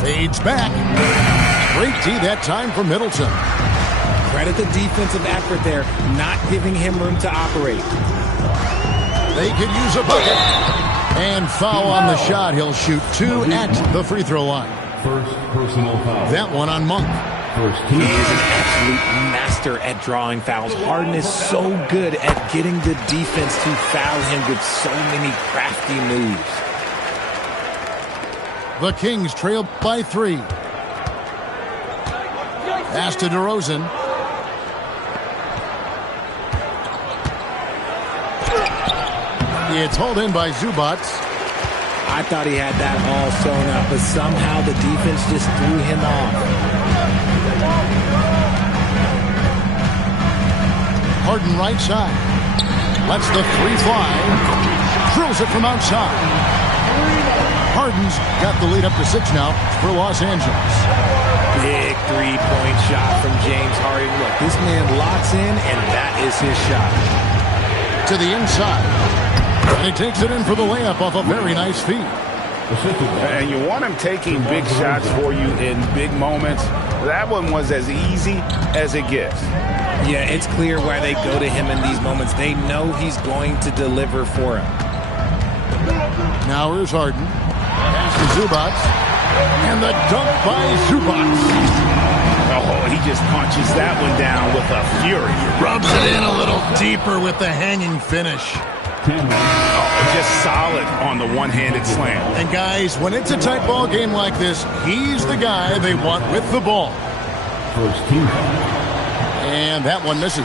Fades back. Great D that time from Middleton. Credit the defensive effort there, not giving him room to operate. They could use a bucket. And foul on the shot. He'll shoot 2 at the free throw line. First personal foul. That one on Monk. First He team. is an absolute master at drawing fouls. Harden is so good at getting the defense to foul him with so many crafty moves. The Kings trail by 3. Pass to DeRozan. It's hauled in by Zubac. I thought he had that all sewn up, but somehow the defense just threw him off. Harden right side. Lets the 3 fly. Drills it from outside. Harden's got the lead up to 6 now for Los Angeles. Big three-point shot from James Harden. Look, this man locks in, and that is his shot. To the inside. And he takes it in for the layup off a very nice feed. And you want him taking big shots for you in big moments. That one was as easy as it gets. Yeah, it's clear why they go to him in these moments. They know he's going to deliver for him. Now here's Harden. Pass to Zubac. And the dunk by Zubac. Oh, he just punches that one down with a fury. Rubs it in a little deeper with the hanging finish. Oh, just solid on the one-handed slam. And guys, when it's a tight ball game like this, he's the guy they want with the ball. First team. And that one misses.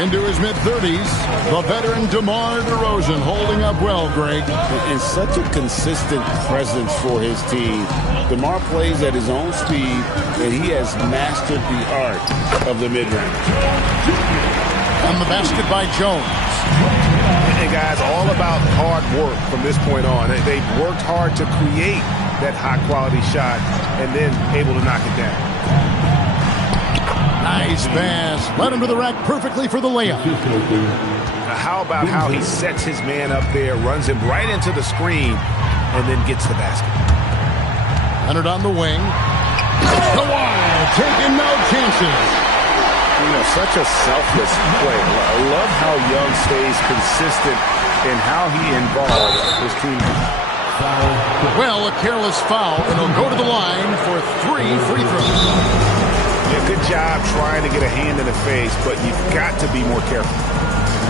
Into his mid-30s, the veteran DeMar DeRozan holding up well, Greg. And such a consistent presence for his team. DeMar plays at his own speed, and he has mastered the art of the mid-range. On the basket by Jones. And guys, all about hard work from this point on. They've worked hard to create that high-quality shot and then able to knock it down. Nice pass. Led him to the rack perfectly for the layup. How about how he sets his man up there, runs him right into the screen, and then gets the basket. Leonard on the wing. The wall, taking no chances. You know, such a selfless player. I love how Young stays consistent in how he involves his teammates. Well, a careless foul, and he'll go to the line for 3 free throws. Yeah, good job trying to get a hand in the face, but you've got to be more careful.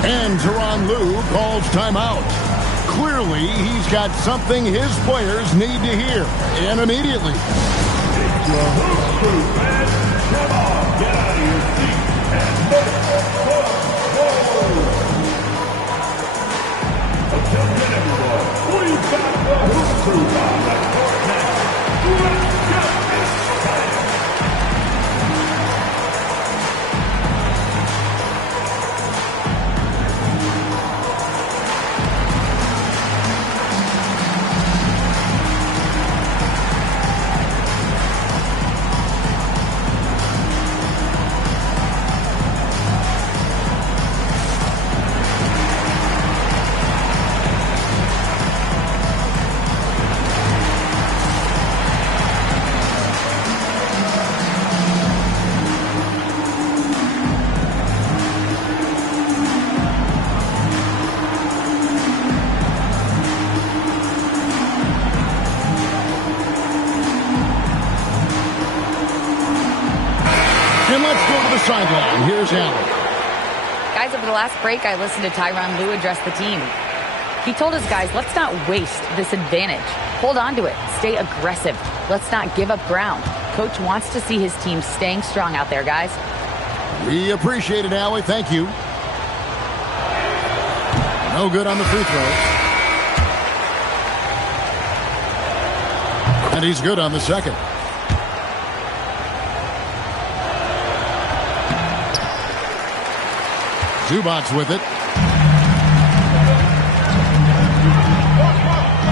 And Tyronn Lue calls timeout. Clearly, he's got something his players need to hear, and immediately. Come on, get out of your seat. Attention everyone, we've got the Hoop Crew on the court now. Let's get this time. And let's go to the sideline. Here's Allen. Guys, over the last break, I listened to Tyronn Lue address the team. He told his guys, let's not waste this advantage. Hold on to it. Stay aggressive. Let's not give up ground. Coach wants to see his team staying strong out there, guys. We appreciate it, Allie. Thank you. No good on the free throw. And he's good on the second. Zubac's with it.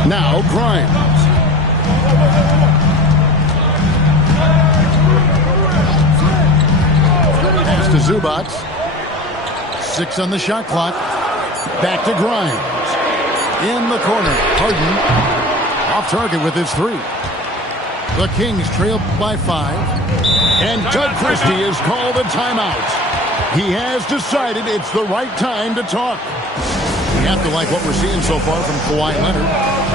Now Grimes. Pass to Zubac. 6 on the shot clock. Back to Grimes. In the corner. Harden off target with his 3. The Kings trail by 5. And Doug Christie has called a timeout. He has decided it's the right time to talk. You have to like what we're seeing so far from Kawhi Leonard.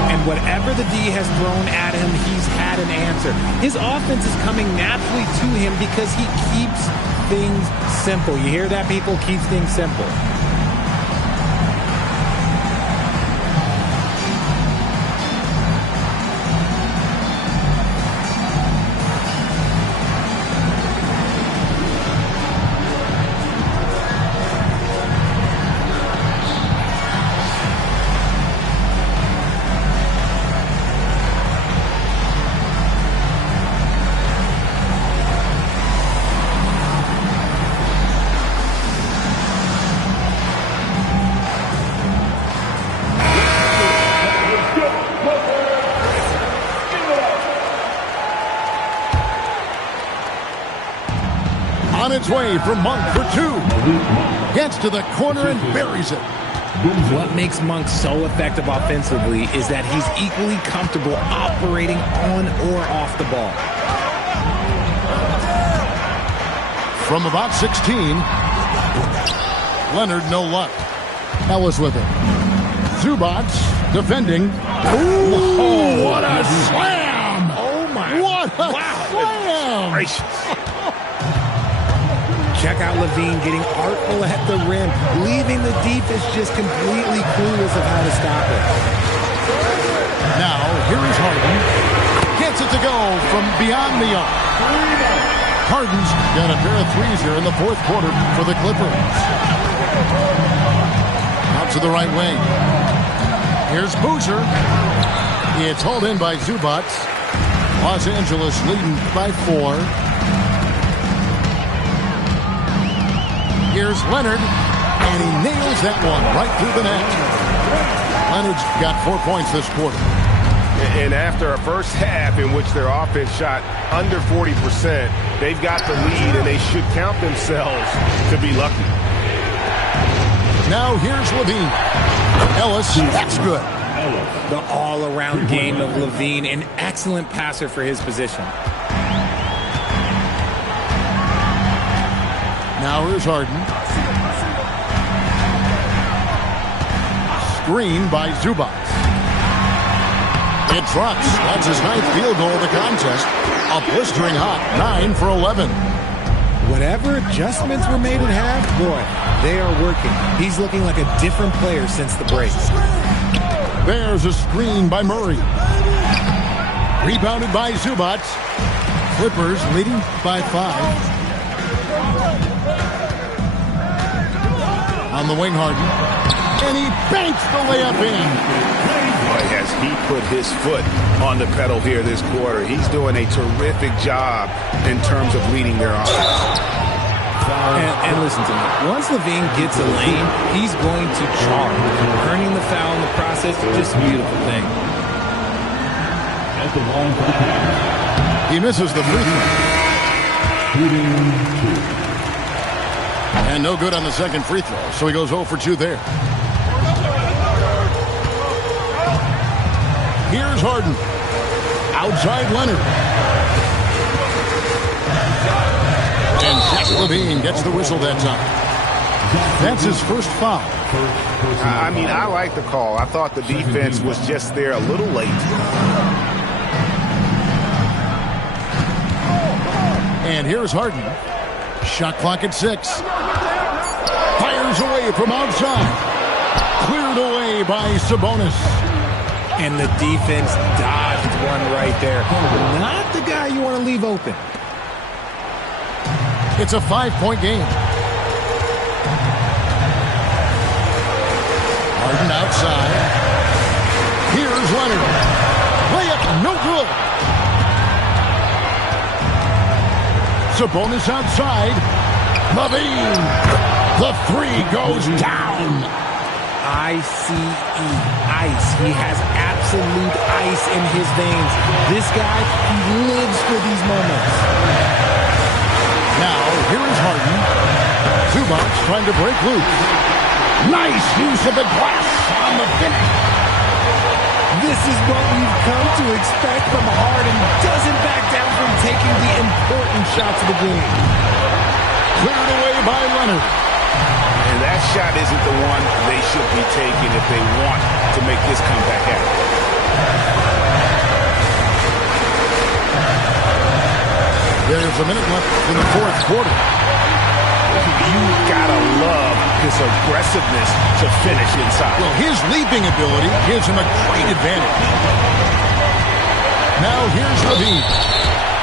And whatever the D has thrown at him, he's had an answer. His offense is coming naturally to him because he keeps things simple. You hear that, people? Keeps things simple. On its way from Monk for 2. Gets to the corner and buries it. What makes Monk so effective offensively is that he's equally comfortable operating on or off the ball. From about 16, Leonard, no luck. Ellis with it. Zubac defending. Ooh, what a slam! Oh, my. What a slam! Gracious. Check out Levine getting artful at the rim, leaving the defense just completely clueless of how to stop it. Now, here is Harden. Gets it to go from beyond the arc. Harden's got a pair of threes here in the fourth quarter for the Clippers. Out to the right wing. Here's Boozer. It's hauled in by Zubac. Los Angeles leading by 4. Here's Leonard, and he nails that one right through the net. Leonard's got 4 points this quarter. And after a first half in which their offense shot under 40%, they've got the lead, and they should count themselves to be lucky. Now here's Levine. Ellis, that's good. The all-around game of Levine, an excellent passer for his position. Now here's Harden. Screen by Zubac. It drops. That's his 9th field goal of the contest. A blistering hot 9 for 11. Whatever adjustments were made at half, boy, they are working. He's looking like a different player since the break. There's a screen by Murray. Rebounded by Zubac. Clippers leading by 5. On the wing, Harden. And he banks the layup in. Boy, has he put his foot on the pedal here this quarter. He's doing a terrific job in terms of leading their offense. And listen to me. Once Levine gets a lane, he's going to charge. Earning the foul in the process, just a beautiful thing. He misses the free throw. And no good on the second free throw, so he goes 0 for 2 there. Here's Harden. Outside Leonard. And Zach Levine gets the whistle that time. That's his first foul. I mean, I like the call. I thought the defense was just there a little late. And here's Harden. Shot clock at 6. Fires away from outside. Cleared away by Sabonis. And the defense dodged one right there. Not the guy you want to leave open. It's a 5-point game. Harden outside. Here's Leonard. Layup, no good. Sabonis outside. Levine. The three goes down. I-C-E, ice. He has absolute ice in his veins. This guy, he lives for these moments. Now, here is Harden. Zubac trying to break loose. Nice use of the glass on the finish. This is what we've come to expect from Harden. Doesn't back down from taking the important shots of the game. Cleared away by Leonard. And that shot isn't the one they should be taking if they want to make this comeback happen. There's a minute left in the fourth quarter. You gotta love his aggressiveness to finish inside. Well, his leaping ability gives him a great advantage. Now here's Levine.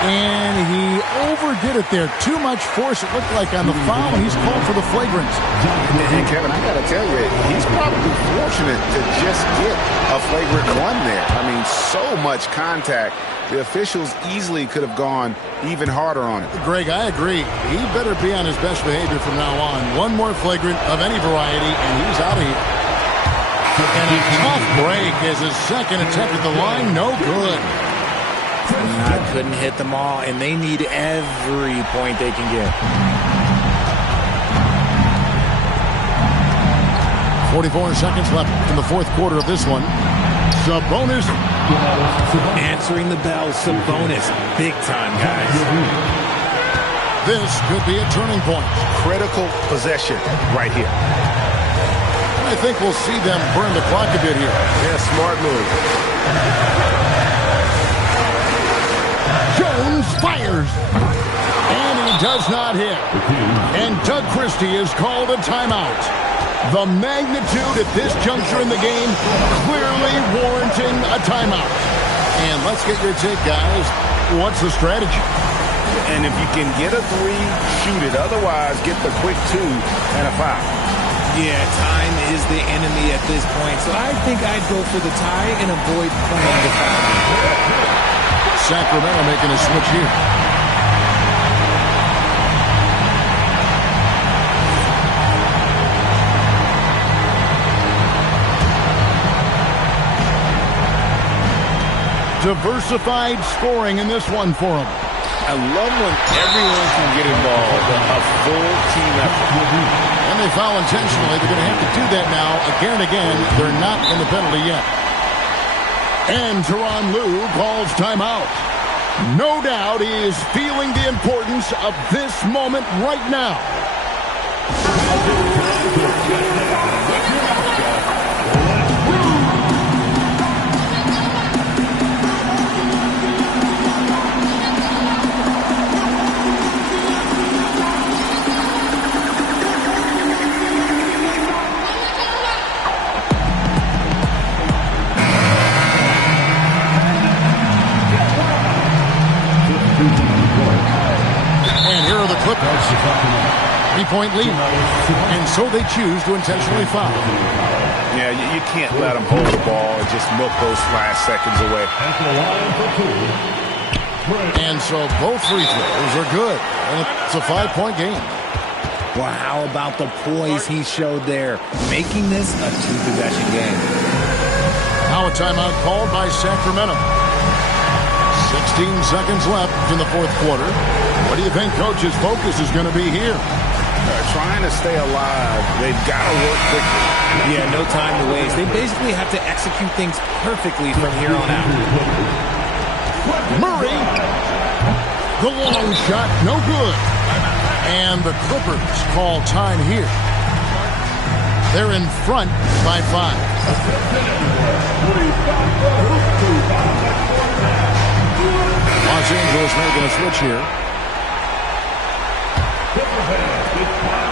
And he overdid it there. Too much force, it looked like, on the foul, and he's called for the flagrant. And Kevin, I got to tell you, he's probably fortunate to just get a flagrant one there. I mean, so much contact. The officials easily could have gone even harder on it. Greg, I agree. He better be on his best behavior from now on. One more flagrant of any variety, and he's out of here. And a tough break as his second attempt at the line, no good. I couldn't hit them all, and they need every point they can get. 44 seconds left in the fourth quarter of this one. Sabonis. Answering the bell, Sabonis. Big time, guys. This could be a turning point. Critical possession right here. I think we'll see them burn the clock a bit here. Yeah, smart move. Jones fires. And he does not hit. And Doug Christie is called a timeout. The magnitude at this juncture in the game clearly warranting a timeout. And let's get your take, guys. What's the strategy? And if you can get a three, shoot it. Otherwise, get the quick two and a foul. Yeah, time is the enemy at this point. So I think I'd go for the tie and avoid playing the foul. Sacramento making a switch here. Diversified scoring in this one for them. I love when everyone can get involved. A full team effort. And they foul intentionally. They're going to have to do that now again and again. They're not in the penalty yet. And Tyronn Lue calls timeout. No doubt he is feeling the importance of this moment right now. And here are the Clippers. 3-point lead. And so they choose to intentionally foul. Yeah, you can't let them hold the ball and just milk those last seconds away. And so both free throws are good. And it's a 5-point game. Well, how about the poise he showed there, making this a two-possession game. Now a timeout called by Sacramento. 16 seconds left in the fourth quarter. What do you think Coach's focus is going to be here? Trying to stay alive. They've got to work quickly. Yeah, no time to waste. They basically have to execute things perfectly from here on out. Murray. The long shot, no good. And the Clippers call time here. They're in front by 5. Los Angeles making a switch here.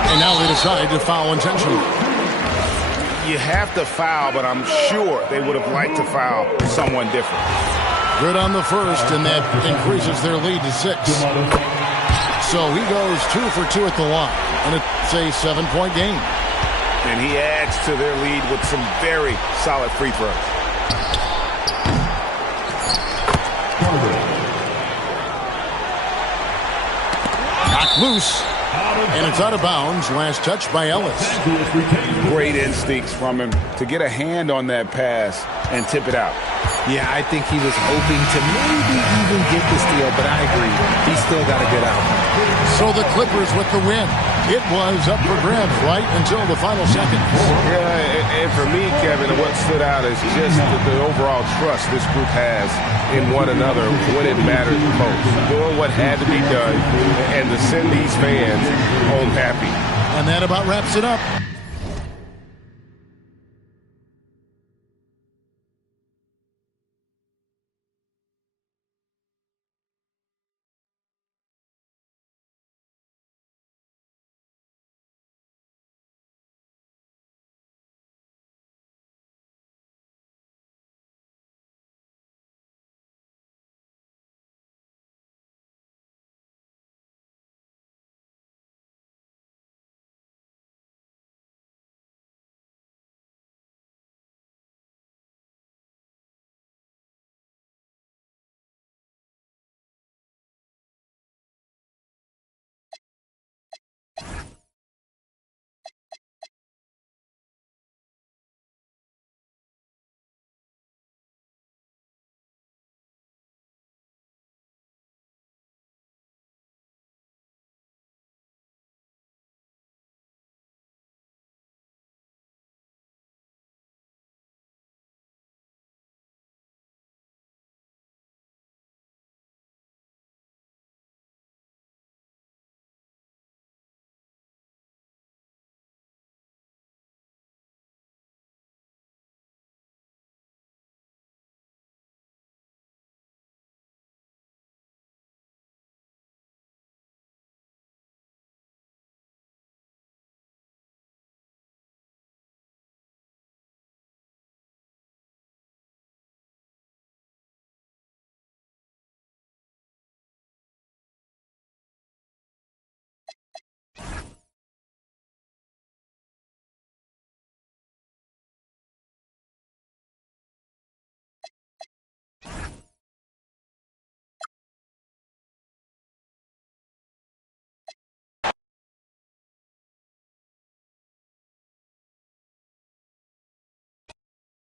And now they decide to foul intentionally. You have to foul, but I'm sure they would have liked to foul someone different. Good on the first, and that increases their lead to 6. So he goes 2 for 2 at the line, and it's a 7-point game. And he adds to their lead with some very solid free throws. Knocked loose, and it's out of bounds. Last touch by Ellis. Great instincts from him to get a hand on that pass and tip it out. Yeah, I think he was hoping to maybe even get the steal, but I agree. He still got a good outcome. So the Clippers with the win. It was up for grabs right until the final second. Yeah, and for me, Kevin, what stood out is just the overall trust this group has in one another when it matters most. Doing what had to be done and to send these fans home happy. And that about wraps it up.